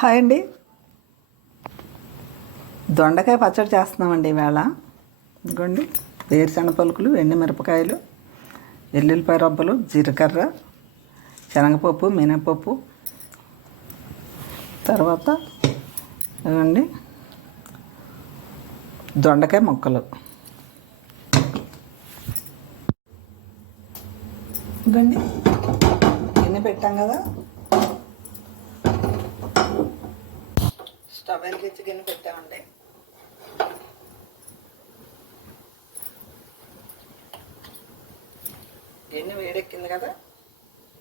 Hi అండి. దొండకాయ పచ్చడి చేస్తున్నామండి ఇవాళ ఇదిగోండి వేరుశెనగ పలుకులు ఎండుమిరపకాయలు ఎల్లుల్లిపాయ రబ్బలు జీలకర్ర శనగపప్పు మినపప్పు. తర్వాత ఇదిగోండి దొండకాయ ముక్కలు. ఇదిగోండి ఎన్ని పెట్టాం కదా? స్టవ్ వెలిగించి గిన్నె పెట్టామండి. గిన్నె వేడెక్కింది కదా?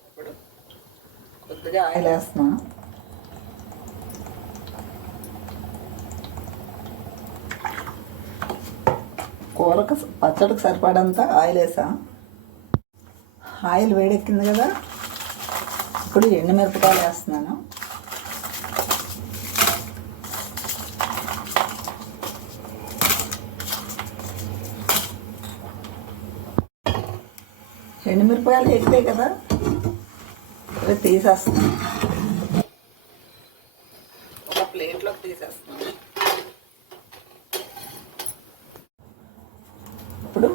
ఇప్పుడు కొద్దిగా ఆయిల్ వేస్తున్నా. కూరకు పచ్చడికి సరిపడంత ఆయిల్ వేసా. ఆయిల్ వేడెక్కింది కదా? ఇప్పుడు ఎండుమిరపకాయలు వేస్తున్నాను. ఎండుమిరపకాయలు ఎక్కువే కదా? అవి తీసేస్తాను ఒక ప్లేట్లోకి తీసేస్తున్నాం ఇప్పుడు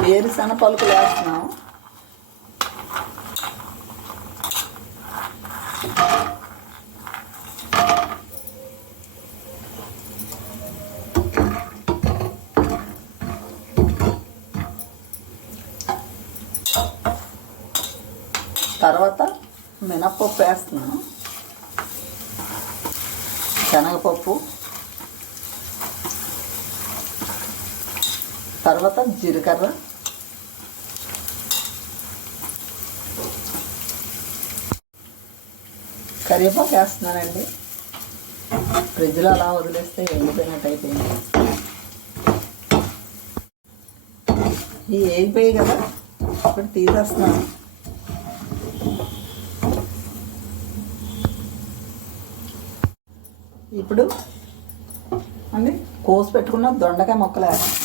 వేరుశనగ పలుకులు వేస్తున్నాం. తర్వాత మినప్పప్పు వేస్తున్నాను. శనగపప్పు. తర్వాత జీలకర్ర. కరివేపాకు వేస్తున్నానండి. ఫ్రిడ్జ్లో అలా వదిలేస్తే ఎండిపోయినట్టు అయిపోయింది. ఈ ఏగిపోయి కదా ఇప్పుడు తీసేస్తున్నాను ఇప్పుడు అండి కోసి పెట్టుకున్న దొండకాయ మొక్కలు వేస్తాం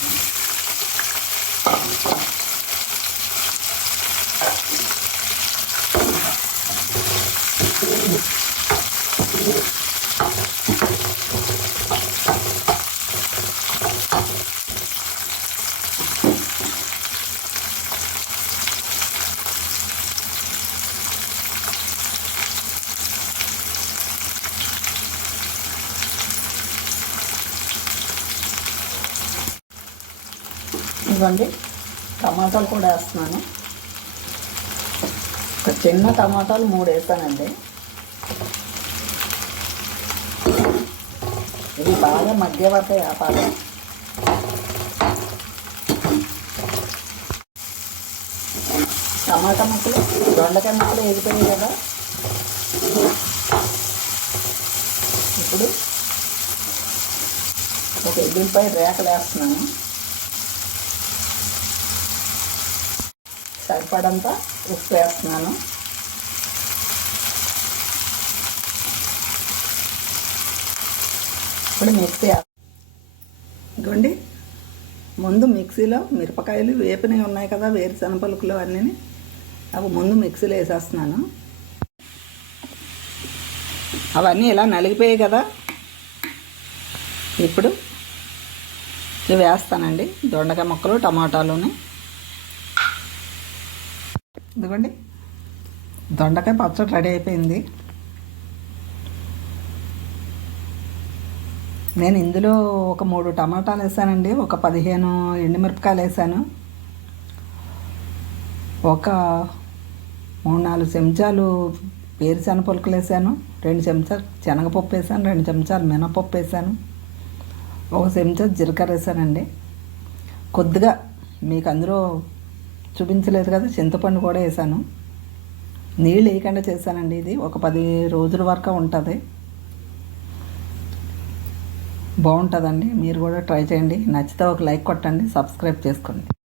ఇవ్వండి. టమాటాలు కూడా వేస్తున్నాను. ఒక చిన్న టమాటాలు మూడు వేసానండి. ఇవి బాగా మధ్య వరకు వేపాలి టమాటా ముక్కలు దొండకాయ ముక్కలు ఎగిపోయాయి కదా. ఇప్పుడు ఒక ఎల్లుల్లిపై రేకలు వేస్తున్నాను. సరిపడంత ఉప్పు వేస్తున్నాను. ఇప్పుడు మిక్సీ ఇదిగోండి. ముందు మిక్సీలో మిరపకాయలు వేపినవి ఉన్నాయి కదా వేరుశనగ పలుకులు అన్నీ అవి ముందు మిక్సీలో వేసేస్తున్నాను. అవన్నీ ఇలా నలిగిపోయాయి కదా. ఇప్పుడు ఇవి వేస్తానండి. దొండకాయ ముక్కలు టమాటాలుని. ఇదిగోండి. దొండకాయ పచ్చడి రెడీ అయిపోయింది. నేను ఇందులో ఒక మూడు టమాటాలు వేసానండి. ఒక పదిహేను ఎండుమిరపకాయలు వేసాను. ఒక మూడు నాలుగు చెంచాలు వేరుశెనగ పలుకులు వేసాను. రెండు చెంచాలు శనగపప్పు వేసాను. రెండు చెంచాలు మినపప్పు వేసాను. ఒక చెంచా జీలకర్ర వేసానండి. కొద్దిగా మీకు అందులో చూపించలేదు కదా చింతపండు కూడా వేసాను. నీళ్ళు వేయకుండా చేశానండి ఇది. ఒక పది రోజుల వరకు ఉంటుంది. బాగుంటుందండి. మీరు కూడా ట్రై చేయండి. నచ్చితే ఒక లైక్ కొట్టండి సబ్స్క్రైబ్ చేసుకోండి.